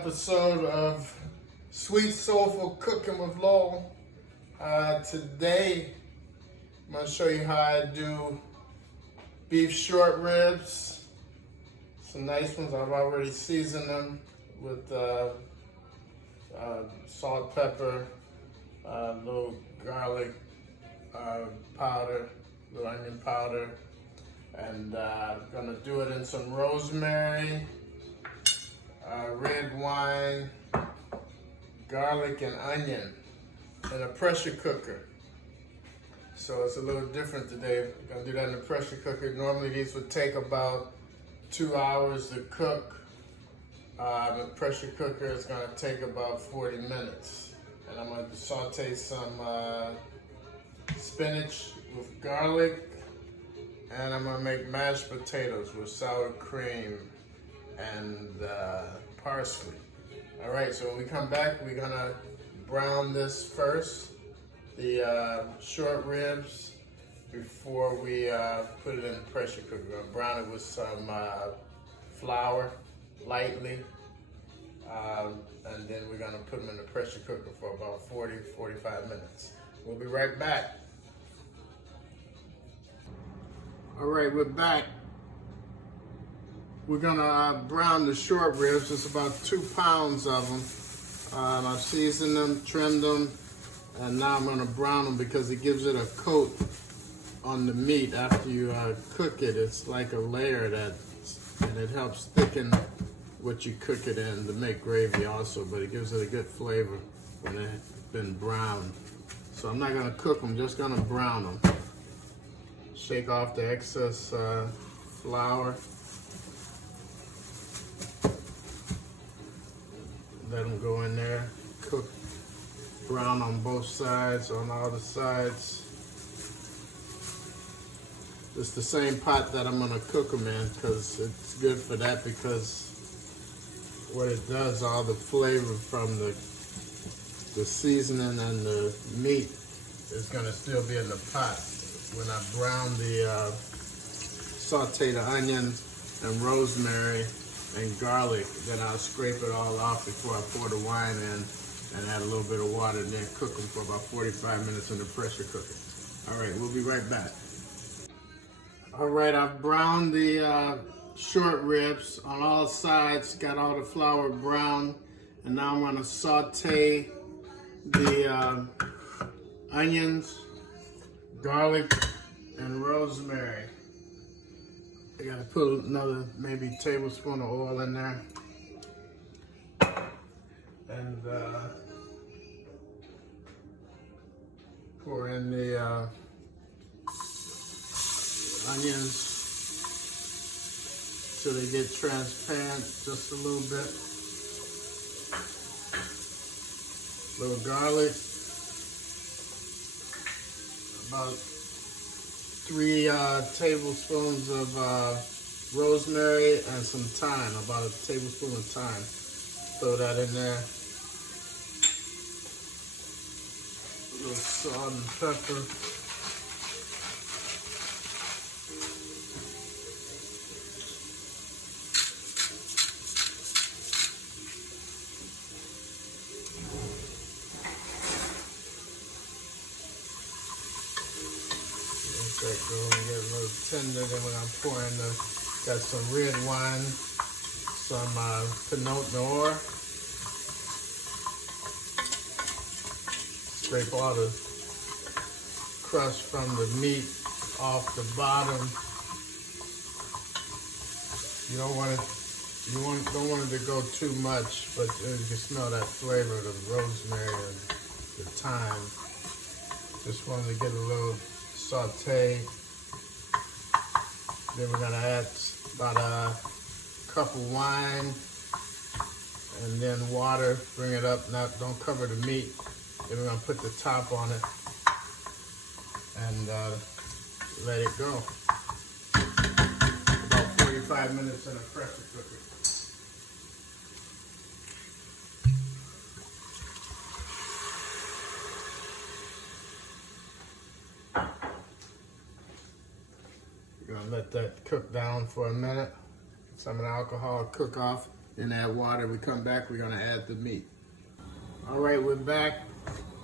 episode of Sweet Soulful Cooking with Lowell. Today, I'm going to show you how I do beef short ribs. Some nice ones. I've already seasoned them with salt, pepper, little garlic powder, little onion powder, and I'm going to do it in some rosemary, red wine, garlic, and onion in a pressure cooker. So it's a little different today. I'm gonna do that in a pressure cooker. Normally these would take about 2 hours to cook. The pressure cooker is gonna take about 40 minutes. And I'm gonna saute some spinach with garlic, and I'm gonna make mashed potatoes with sour cream and parsley. All right, so when we come back, we're gonna brown this first, the short ribs, before we put it in the pressure cooker. We're gonna brown it with some flour, lightly, and then we're gonna put them in the pressure cooker for about 40-45 minutes. We'll be right back. All right, we're back. We're gonna brown the short ribs. It's about 2 pounds of them. I've seasoned them, trimmed them, and now I'm gonna brown them because it gives it a coat on the meat after you cook it. It's like a layer and it helps thicken what you cook it in to make gravy also, but it gives it a good flavor when it's been browned. So I'm not gonna cook them, just gonna brown them. Shake off the excess flour. Let them go in there, cook, brown on both sides, on all the sides. It's the same pot that I'm gonna cook them in because it's good for that, because what it does, all the flavor from the seasoning and the meat is gonna still be in the pot. When I brown the saute the onions and rosemary and garlic, then I'll scrape it all off before I pour the wine in and add a little bit of water, and then cook them for about 45 minutes in the pressure cooker. All right, we'll be right back. All right, I've browned the short ribs on all sides, got all the flour browned, and now I'm gonna saute the onions, garlic, and rosemary. I gotta put another maybe tablespoon of oil in there. And pour in the onions till they get transparent just a little bit. Little garlic. About 3 tablespoons of rosemary and some thyme, about a tablespoon of thyme. Throw that in there. A little salt and pepper. Let that go and get a little tender. Then we're gonna pour in got some red wine, some Pinot Noir. Scrape all the crust from the meat off the bottom. You don't want it to go too much, but you can smell that flavor of the rosemary and the thyme. Just wanted to get a little saute. Then we're gonna add about a cup of wine and then water. Bring it up. Now, don't cover the meat. Then we're gonna put the top on it and let it go. About 45 minutes in a pressure cooker. Let that cook down for a minute. Some of the alcohol cook off. then add water. We come back, we're gonna add the meat. All right, we're back.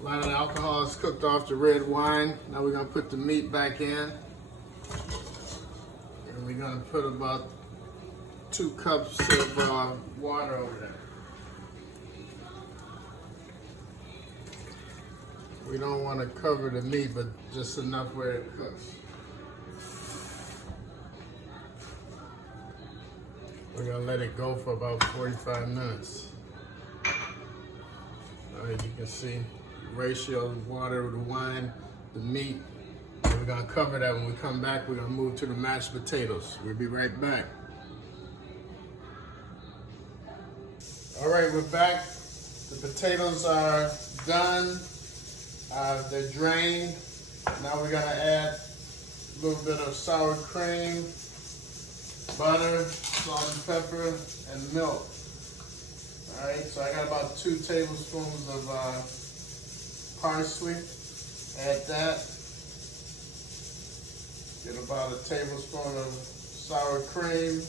A lot of the alcohol is cooked off the red wine. Now we're gonna put the meat back in. And we're gonna put about 2 cups of water over there. We don't want to cover the meat, but just enough where it cooks. We're gonna let it go for about 45 minutes. All right, you can see the ratio of water, the wine, the meat. And we're gonna cover that. When we come back, we're gonna move to the mashed potatoes. We'll be right back. All right, we're back. The potatoes are done. They're drained. Now we're gonna add a little bit of sour cream, butter, salt and pepper, and milk. All right, so I got about 2 tablespoons of parsley. Add that. Get about a tablespoon of sour cream.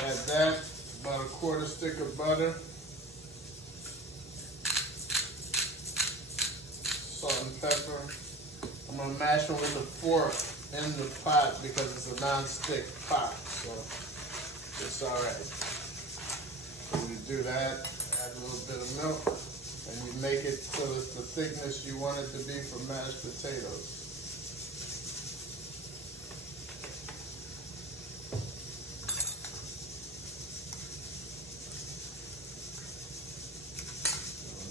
Add that. About a 1/4 stick of butter. Salt and pepper. I'm gonna mash them with a fork in the pot because it's a non-stick pot, so it's all right. So you do that, add a little bit of milk, and you make it till it's the thickness you want it to be for mashed potatoes.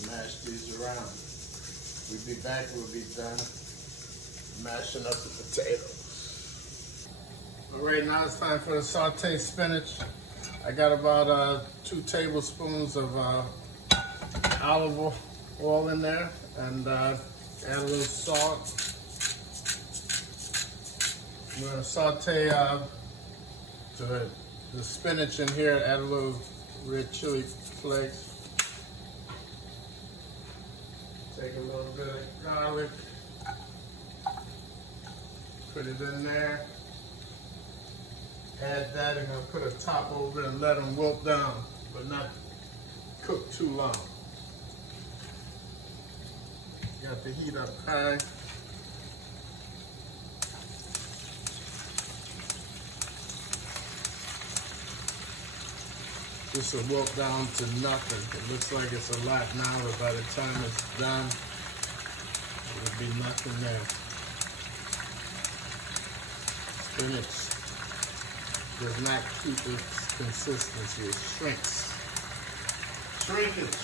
Mash these around. We'll be back, we'll be done mashing up the potatoes. All right, now it's time for the sauteed spinach. I got about 2 tablespoons of olive oil in there, and add a little salt. I'm gonna saute the spinach in here, add a little red chili flakes. Take a little bit of garlic, put it in there, add that, and I'll put a top over it and let them wilt down, but not cook too long. Got the heat up high. This will wilt down to nothing. It looks like it's a lot now, but by the time it's done, it'll be nothing there. Spinach does not keep its consistency. It shrinks. Shrinkage.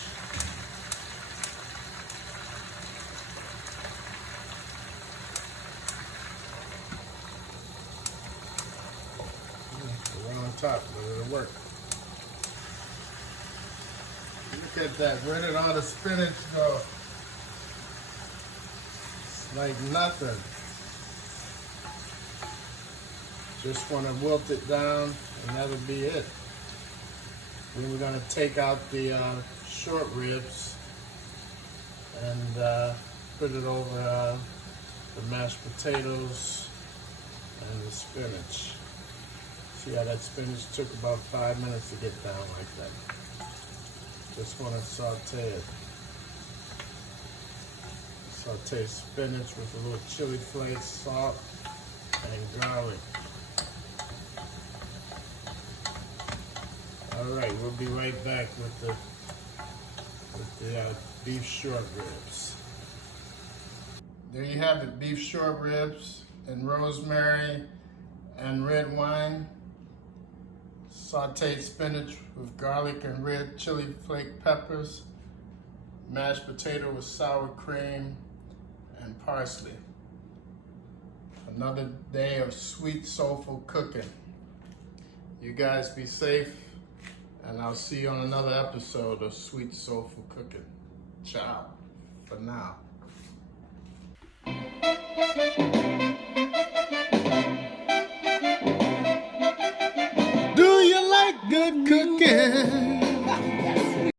Right on top, but it'll work. Look at that. Where did all the spinach go? It's like nothing. Just want to wilt it down, and that'll be it. Then we're going to take out the short ribs and put it over the mashed potatoes and the spinach. See how that spinach took about 5 minutes to get down like that. Just want to saute it. Saute spinach with a little chili flakes, salt, and garlic. All right, we'll be right back with the beef short ribs. There you have it, beef short ribs and rosemary and red wine. Sauteed spinach with garlic and red chili flake peppers, mashed potato with sour cream and parsley. Another day of sweet, soulful cooking. You guys be safe, and I'll see you on another episode of Sweet Soulful Cooking. Ciao for now. Do you like good cooking?